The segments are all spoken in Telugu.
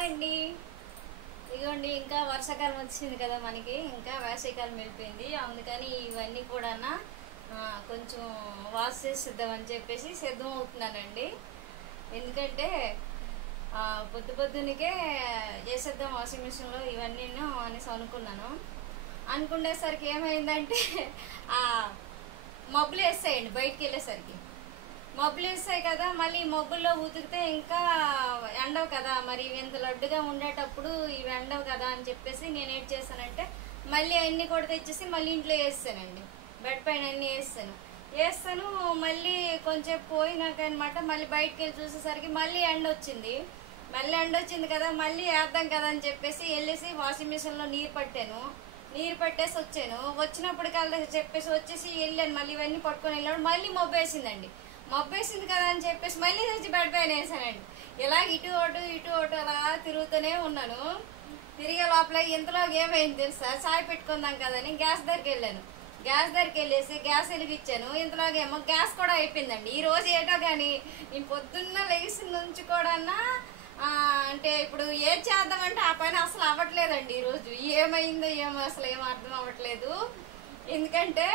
హాయ్ అండి. ఇదిగోండి, ఇంకా వర్షాకాలం వచ్చింది కదా మనకి, ఇంకా వేసవికాలం వెళ్ళిపోయింది. అందుకని ఇవన్నీ కూడా కొంచెం వాష్ చేసిద్దామని చెప్పేసి సిద్ధం అవుతున్నానండి. ఎందుకంటే పొద్దునికే చేసేద్దాం వాషింగ్ మిషన్లో ఇవన్నీ అనేసి అనుకునేసరికి ఏమైందంటే మబ్బులు వేస్తాయండి. బయటికి వెళ్ళేసరికి మబ్బులు వేస్తాయి కదా, మళ్ళీ మబ్బుల్లో ఉతికితే ఇంకా ఎండవు కదా, మరి ఇంత లడ్డుగా ఉండేటప్పుడు ఇవి ఎండవు కదా అని చెప్పేసి నేను ఏం చేశానంటే మళ్ళీ అన్ని కూడా తెచ్చేసి మళ్ళీ ఇంట్లో వేస్తానండి. బెడ్ పైన అన్ని వేస్తాను. మళ్ళీ కొంచెం పోయినాక అనమాట మళ్ళీ బయటకు వెళ్ళి చూసేసరికి మళ్ళీ ఎండ వచ్చింది కదా, మళ్ళీ వేద్దాం కదా అని చెప్పేసి వెళ్ళేసి వాషింగ్ మిషన్లో నీరు పట్టేసి వచ్చాను. వచ్చినప్పటికల్లా చెప్పేసి వచ్చేసి వెళ్ళాను. మళ్ళీ ఇవన్నీ పట్టుకొని వెళ్ళాడు. మళ్ళీ మబ్బేసింది కదా అని చెప్పేసి మళ్ళీ తెచ్చి బెడ్ పైన వేసానండి. ఇలా ఇటు అటు అలా తిరుగుతూనే ఉన్నాను. తిరిగే లోపల ఇంతలో ఏమైంది తెలుసా, చాయ్ పెట్టుకుందాం కదని గ్యాస్ దగ్గరికి వెళ్ళేసి గ్యాస్ వెలిగించాను. ఇంతలోగేమో గ్యాస్ కూడా అయిపోయిందండి. ఈ రోజు ఏటో కానీ నేను పొద్దున్న లేచిన నుంచి కూడా అంటే ఇప్పుడు ఏం చేద్దామంటే ఆ పైన అసలు అవ్వట్లేదండి. ఈరోజు ఏమైందో అసలు ఏం అర్థం అవ్వట్లేదు. ఎందుకంటే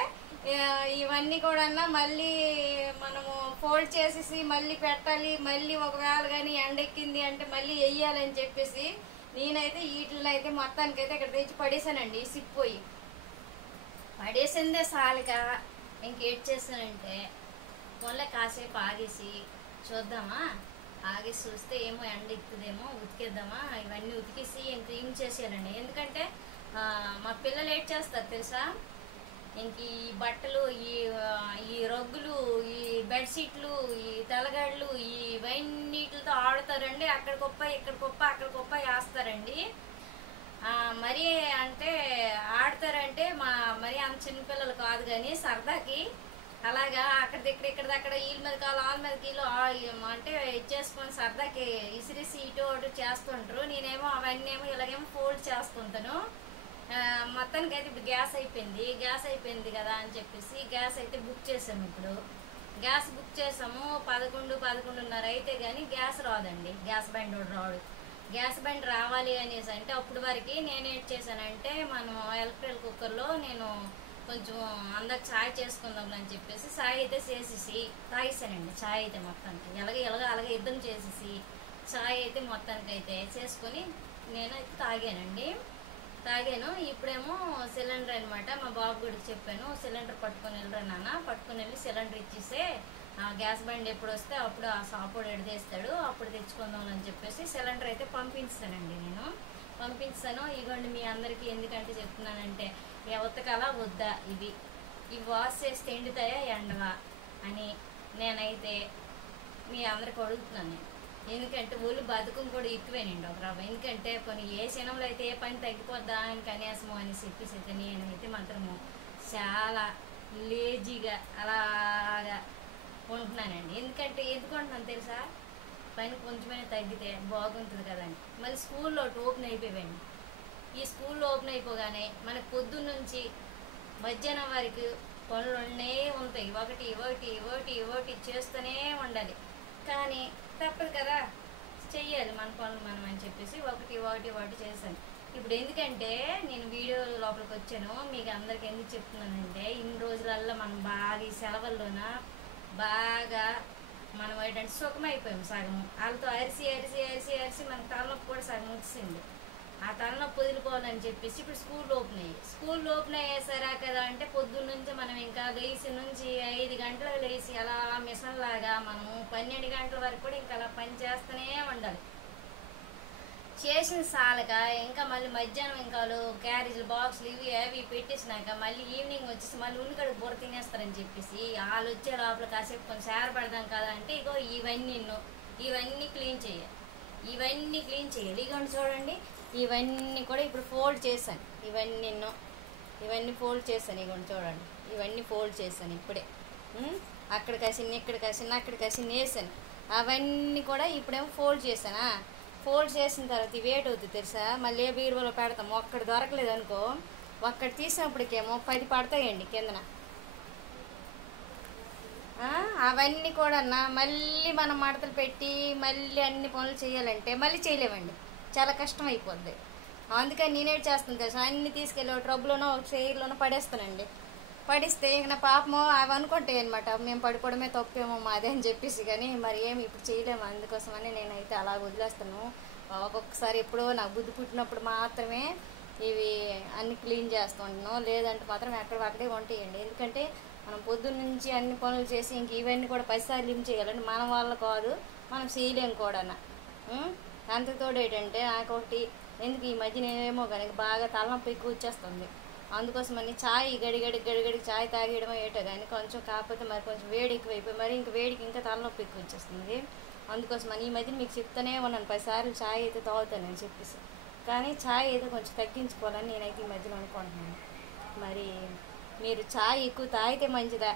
ఇవన్నీ కూడా మళ్ళీ మనము ఫోల్డ్ చేసేసి మళ్ళీ పెట్టాలి. మళ్ళీ ఒకవేళ కానీ ఎండెక్కింది అంటే మళ్ళీ వెయ్యాలని చెప్పేసి నేనైతే వీటిని అయితే మొత్తానికైతే ఇక్కడ తెచ్చి పడేసానండి. సిప్పిపోయి పడేసిందే సాలిక ఇంకేం చేశానంటే పొల్ల కాసేపు ఆగేసి చూద్దామా, ఆగేసి చూస్తే ఏమో ఎండ ఎక్కుతుందేమో ఉతికేద్దామా, ఇవన్నీ ఉతికేసి క్లీన్ చేసేయాలండి. ఎందుకంటే మా పిల్లలు ఏం చేస్తారు తెలుసా, ఇంక ఈ బట్టలు, ఈ రగ్గులు, ఈ బెడ్షీట్లు, ఈ తెల్లగాళ్ళు ఇవన్నిటితో ఆడుతారండి. అక్కడ కుప్ప వేస్తారండి. మరి అంటే ఆడతారంటే మరి అంత చిన్నపిల్లలు కాదు కానీ సరదాకి అలాగా ఇక్కడ వీళ్ళ మీద కాలు వాళ్ళ మీద కీలు అంటే ఇచ్చేసుకొని సరదాకి ఇసిరిసి ఇటు అటు చేస్తుంటారు. నేనేమో అవన్నీ ఇలాగేమో ఫోల్డ్ చేసుకుంటాను. మొత్తానికి అయితే ఇప్పుడు గ్యాస్ అయిపోయింది కదా అని చెప్పేసి గ్యాస్ అయితే బుక్ చేసాము. ఇప్పుడు గ్యాస్ బుక్ చేసాము 11:30 అయితే కానీ గ్యాస్ రాదండి. గ్యాస్ బండి రావాలి అనేసి అంటే అప్పుడు వరకు నేనేం చేశానంటే మనం ఎలక్ట్రికల్ కుక్కర్లో నేను కొంచెం అందరు ఛాయ్ చేసుకుందాం అని చెప్పేసి ఛాయ్ అయితే చేసేసి తాగేసానండి. ఛాయ్ అయితే మొత్తానికి అలాగే యుద్ధం చేసేసి ఛాయ్ అయితే మొత్తానికి అయితే చేసుకొని నేనైతే తాగాను. ఇప్పుడేమో సిలిండర్ అనమాట. మా బాబు కూడా చెప్పాను, సిలిండర్ పట్టుకొని వెళ్ళరా నాన్న, పట్టుకొని వెళ్ళి సిలిండర్ ఇచ్చేసే గ్యాస్ బండి ఎప్పుడు వస్తే అప్పుడు ఆ సాపోడు ఎడదేస్తాడు, అప్పుడు తెచ్చుకుందాం అని చెప్పేసి సిలిండర్ అయితే పంపించానండి. పంపించాను. ఇవ్వండి మీ అందరికీ ఎందుకంటే చెప్తున్నానంటే ఉతకాలా వద్దా, ఇవి వాష్ చేస్తే ఎండుతాయా ఎండవా అని నేనైతే మీ అందరికి అడుగుతున్నాను. ఎందుకంటే ఒళ్ళు బతుకం కూడా ఎక్కువేనండి ఒక రవ్వ. ఎందుకంటే కొన్ని ఏ క్షణంలో అయితే ఏ పని తగ్గిపోద్దా అని కనీసము అని చెప్పేసి అయితే నేనైతే మాత్రము చాలా లేజీగా అలాగా ఉంటున్నానండి. ఎందుకుంటున్నాను తెలుసా, పని కొంచెమైనా తగ్గితే బాగుంటుంది కదండి. మళ్ళీ స్కూల్లో ఓపెన్ అయిపోయాయండి. ఈ స్కూల్లో ఓపెన్ అయిపోగానే మనకు పొద్దున్న నుంచి మధ్యాహ్నం వరకు పనులు ఉంటాయి. ఒకటి చేస్తూనే ఉండాలి. కానీ తప్పదు కదా, చెయ్యాలి మన పనులు మనం అని చెప్పేసి ఒకటి చేశాను. ఇప్పుడు ఎందుకంటే నేను వీడియో లోపలికి వచ్చాను, మీకు అందరికి ఎందుకు చెప్తున్నానంటే ఇన్ని రోజులల్లో మనం బాగా ఈ సెలవుల్లోన బాగా మనం ఏంటంటే సుఖమైపోయాం. సగం వాళ్ళతో అరిసి మన తలనొప్పి కూడా సగం వచ్చింది. ఆ తలనొప్పి వదిలిపోవాలని చెప్పేసి ఇప్పుడు స్కూల్ ఓపెన్ అయ్యేసరా కదా అంటే పొద్దున్న నుంచి మనం ఇంకా లేచి నుంచి 5 గంటలకు లేచి అలా మిషన్ లాగా మనం 12 గంటల వరకు కూడా ఇంకా అలా పని చేస్తూనే ఉండాలి. చేసిన సాలక ఇంకా మళ్ళీ మధ్యాహ్నం ఇంకా క్యారేజీలు బాక్సులు అవి పెట్టేసినాక మళ్ళీ ఈవినింగ్ వచ్చేసి మళ్ళీ ఉల్లిగడ్డ బుర్ర తినేస్తారని చెప్పేసి వాళ్ళు వచ్చే లోపల కాసేపు కొంచెం సేరపడదాం కదా అంటే ఇగో ఇవన్నీ క్లీన్ చేయాలి. ఇగోండి చూడండి, ఇవన్నీ కూడా ఇప్పుడు ఫోల్డ్ చేశాను. ఇవన్నీ ఫోల్డ్ చేశాను. ఇగోండి చూడండి, ఇవన్నీ ఫోల్డ్ చేశాను ఇప్పుడే. అక్కడ కసిన్ని వేసాను. అవన్నీ కూడా ఇప్పుడేమో ఫోల్డ్ చేశానా. ఫోల్డ్ చేసిన తర్వాత ఇవి అవుతుంది తెలుసా, మళ్ళీ ఏ బీరువాలో పెడతాము. ఒక్కటి దొరకలేదు అనుకో, ఒక్కటి తీసినప్పటికేమో 10 పడతాయండి కిందన. అవన్నీ కూడా మళ్ళీ మనం మడతలు పెట్టి మళ్ళీ అన్ని పనులు చేయాలంటే మళ్ళీ చేయలేమండి. చాలా కష్టం అయిపోద్ది. అందుకని నేనేటి చేస్తాను తెలుసా, అన్ని తీసుకెళ్ళి ఒక ట్రబ్బులోనో ఒక చైర్లోనో పడేస్తానండి. పడిస్తే ఇక నా పాపము అవి అనుకుంటాయి అనమాట, మేము పడిపోవడమే తప్పేమో మాదే అని చెప్పేసి. కానీ మరి ఏమి ఇప్పుడు చేయలేము, అందుకోసమని నేనైతే అలా వదిలేస్తాను. ఒక్కొక్కసారి ఎప్పుడో నాకు బుద్ధి పుట్టినప్పుడు మాత్రమే ఇవి అన్ని క్లీన్ చేస్తుంటాను, లేదంటే మాత్రం అక్కడే ఉంటాయండి. ఎందుకంటే మనం పొద్దున్న నుంచి అన్ని పనులు చేసి ఇంక ఇవన్నీ కూడా పైసాలు ఏం చేయాలండి, మన వాళ్ళ కాదు, మనం చేయలేము కూడా. అంతతోడు ఏంటంటే నాకు ఒకటి ఎందుకు ఈ మధ్య నేనేమో కనుక బాగా తలనొప్పి ఎక్కువ వచ్చేస్తుంది. అందుకోసమని చాయ్ గడిగడి చాయ్ తాగేయడం ఏటో కానీ కొంచెం, కాకపోతే మరి కొంచెం వేడి ఎక్కువైపోయి మరి ఇంక వేడికి ఇంకా తలనొప్పి ఎక్కువ వచ్చేస్తుంది. అందుకోసమని ఈ మధ్య మీకు చెప్తానే ఉన్నాను 10 సార్లు చాయ్ అయితే తాగుతానని చెప్పేసి. కానీ చాయ్ అయితే కొంచెం తగ్గించుకోవాలని నేనైతే ఈ మధ్యలో అనుకుంటున్నాను. మరి మీరు చాయ్ ఎక్కువ తాగితే మంచిదా,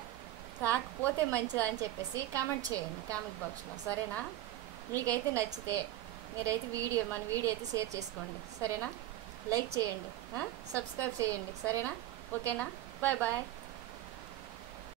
తాకపోతే మంచిదా అని చెప్పేసి కామెంట్ చేయండి కామెంట్ బాక్స్లో, సరేనా? మీకైతే నచ్చితే మీరైతే మన వీడియో అయితే షేర్ చేసుకోండి, సరేనా? లైక్ చేయండి, సబ్స్క్రైబ్ చేయండి, సరేనా? ఓకేనా? Bye bye.